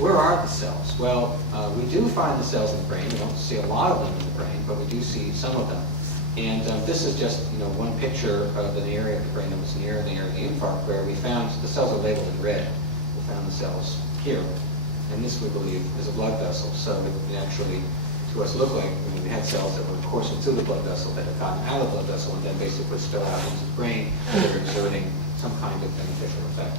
where are the cells? Well, we do find the cells in the brain. We don't see a lot of them in the brain, but we do see some of them. And this is just one picture of an area of the brain that was near the area of the infarct, where we found the cells are labeled in red. We found the cells here. And this, we believe, is a blood vessel. So it actually, to us, looked like we had cells that were coursing through the blood vessel that had gotten out of the blood vessel and then basically spilled out into the brain, where they're exerting some kind of beneficial effect.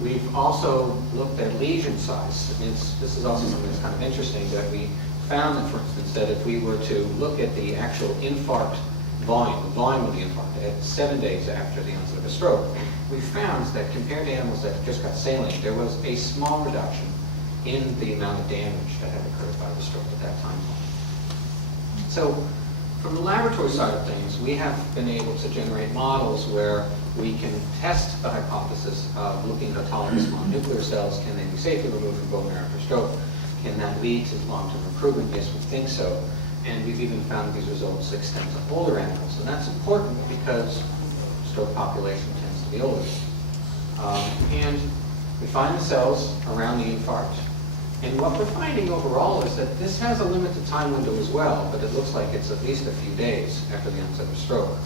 We've also looked at lesion size. This is also something that's kind of interesting, that we found that, for instance, that if we were to look at the actual infarct volume, the volume of the infarct at 7 days after the onset of a stroke, we found that compared to animals that just got saline, there was a small reduction in the amount of damage that had occurred by the stroke at that time point. So from the laboratory side of things, we have been able to generate models where we can test the hypothesis of looking at autologous mononuclear cells. Can they be safely removed from bone marrow after stroke? Can that lead to long-term improvement? Yes, we think so. And we've even found these results extend to older animals. And that's important because the stroke population tends to be older. And we find the cells around the infarct. And what we're finding overall is that this has a limited time window as well, but it looks like it's at least a few days after the onset of stroke.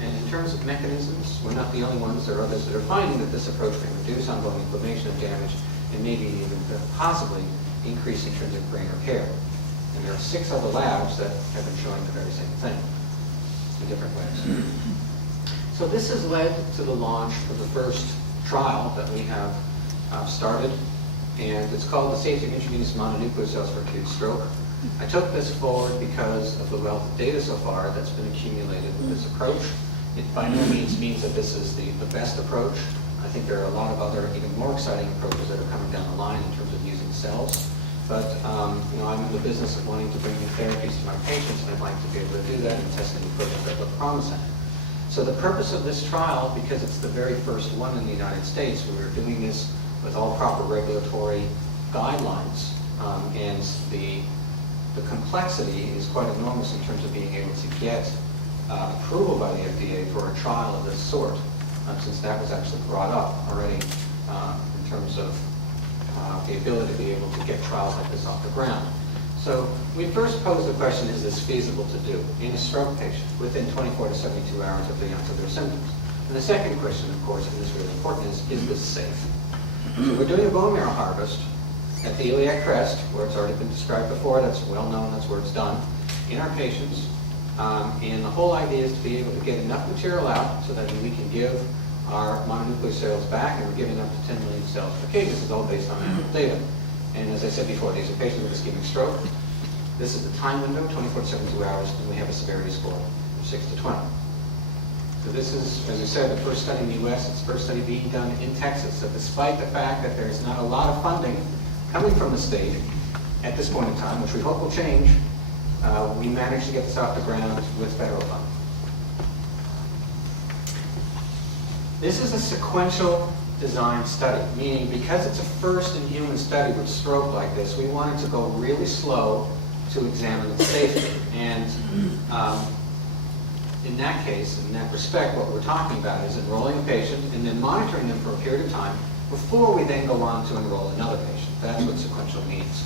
And in terms of mechanisms, we're not the only ones. There are others that are finding that this approach can reduce ongoing inflammation and damage, and maybe even possibly increase intrinsic brain repair. And there are 6 other labs that have been showing the very same thing in different ways. So this has led to the launch of the first trial that we have started, and it's called the Safety of Intravenous Mononuclear Cells for Acute Stroke. I took this forward because of the wealth of data so far that's been accumulated with this approach. It by no means that this is the best approach. I think there are a lot of other, even more exciting approaches that are coming down the line in terms of using cells. But I'm in the business of wanting to bring new therapies to my patients, and I'd like to be able to do that and test any approaches that look promising. So the purpose of this trial, because it's the very first one in the United States, we were doing this with all proper regulatory guidelines, and the complexity is quite enormous in terms of being able to get approval by the FDA for a trial of this sort, since that was actually brought up already in terms of the ability to be able to get trials like this off the ground. So we first posed the question, is this feasible to do in a stroke patient within 24 to 72 hours of the onset of their symptoms? And the second question, of course, and this is really important, is this safe? So we're doing a bone marrow harvest at the iliac crest, where it's already been described before. That's well known, that's where it's done, in our patients. And the whole idea is to be able to get enough material out so that we can give our mononuclear cells back, and we're giving up to 10 million cells per kg. This is all based on animal data. And as I said before, these are patients with ischemic stroke. This is the time window, 24 to 72 hours, and we have a severity score of 6 to 20. So this is, as I said, the first study in the U.S. It's the first study being done in Texas. So despite the fact that there's not a lot of funding coming from the state at this point in time, which we hope will change, we managed to get this off the ground with federal funding. This is a sequential design study, meaning because it's a first-in-human study with stroke like this, we wanted to go really slow to examine its safety. And in that case, in that respect, what we're talking about is enrolling a patient and then monitoring them for a period of time before we then go on to enroll another patient. That's what sequential means.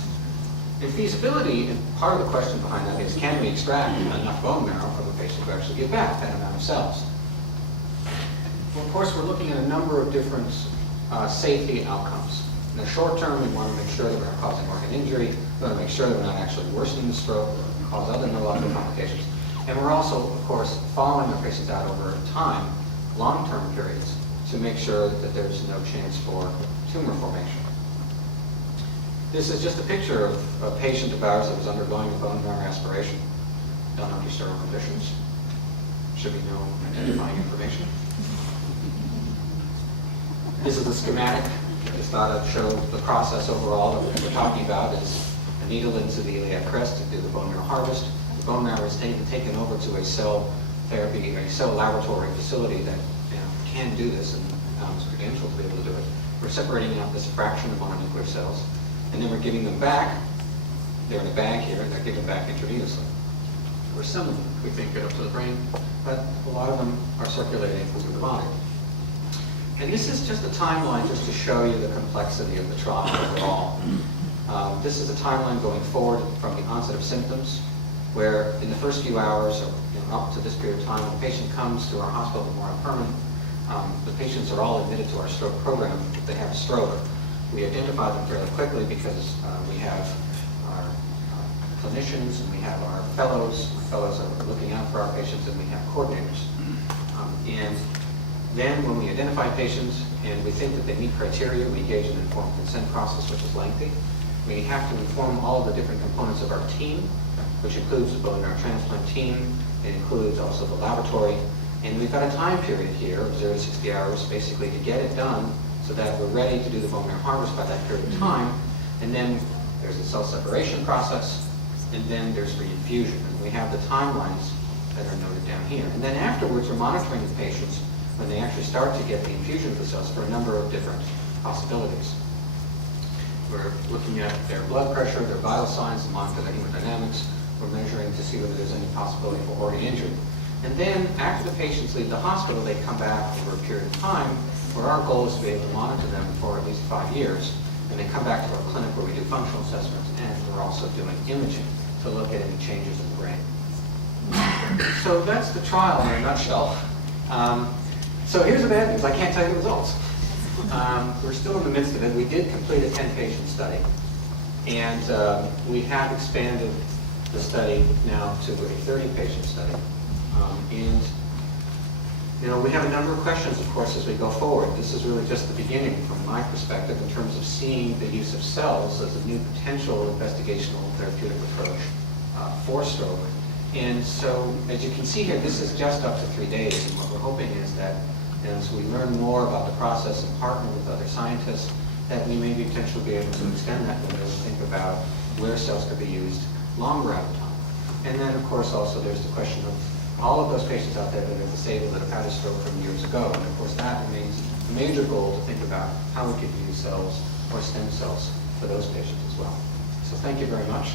In feasibility, and part of the question behind that is, can we extract enough bone marrow from a patient to actually give back that amount of cells? Well, of course, we're looking at a number of different safety outcomes. In the short term, we want to make sure that we're not causing organ injury. We want to make sure that we're not actually worsening the stroke or cause other neurological complications. And we're also, of course, following our patients out over time, long-term periods, to make sure that there's no chance for tumor formation. This is just a picture of a patient of ours that was undergoing a bone marrow aspiration done under sterile conditions. Should be no identifying information. This is a schematic. I just thought I'd show the process overall that we're talking about is a needle into the iliac crest to do the bone marrow harvest. The bone marrow is taken over to a cell therapy, a cell laboratory facility that can do this and is credentialed to be able to do it. We're separating out this fraction of mononuclear cells, and then we're giving them back. They're in a bag here, and they're given back intravenously. Or some of them, we think, get up to the brain, but a lot of them are circulating through the body. And this is just a timeline just to show you the complexity of the trial overall. This is a timeline going forward from the onset of symptoms, where in the first few hours or up to this period of time, when the patient comes to our hospital with more permanent, the patients are all admitted to our stroke program if they have a stroke. We identify them fairly quickly because we have our clinicians and we have our fellows. Our fellows are looking out for our patients, and we have coordinators. And then when we identify patients and we think that they meet criteria, we engage in an informed consent process, which is lengthy. We have to inform all of the different components of our team, which includes the bone marrow transplant team. It includes also the laboratory. And we've got a time period here of 0 to 60 hours, basically, to get it done so that we're ready to do the bone marrow harvest by that period of time. And then there's a cell separation process, and then there's reinfusion. And we have the timelines that are noted down here. And then afterwards, we're monitoring the patients when they actually start to get the infusion of the cells for a number of different possibilities. We're looking at their blood pressure, their vital signs, and monitor the hemodynamics. We're measuring to see whether there's any possibility for organ injury. And then after the patients leave the hospital, they come back over a period of time where our goal is to be able to monitor them for at least 5 years. And they come back to our clinic where we do functional assessments, and we're also doing imaging to look at any changes in the brain. So that's the trial in a nutshell. So here's the bad news. I can't tell you the results. We're still in the midst of it. We did complete a 10-patient study, and we have expanded the study now to a 30-patient study. And we have a number of questions, of course, as we go forward. This is really just the beginning from my perspective in terms of seeing the use of cells as a new potential investigational therapeutic approach for stroke. And so, as you can see here, this is just up to 3 days, and what we're hoping is that as we learn more about the process and partner with other scientists, that we may potentially be able to extend that window and think about where cells could be used longer out of time. And then, of course, also there's the question of all of those patients out there that are disabled that have had a stroke from years ago. And of course, that remains a major goal to think about how we could use cells or stem cells for those patients as well. So thank you very much.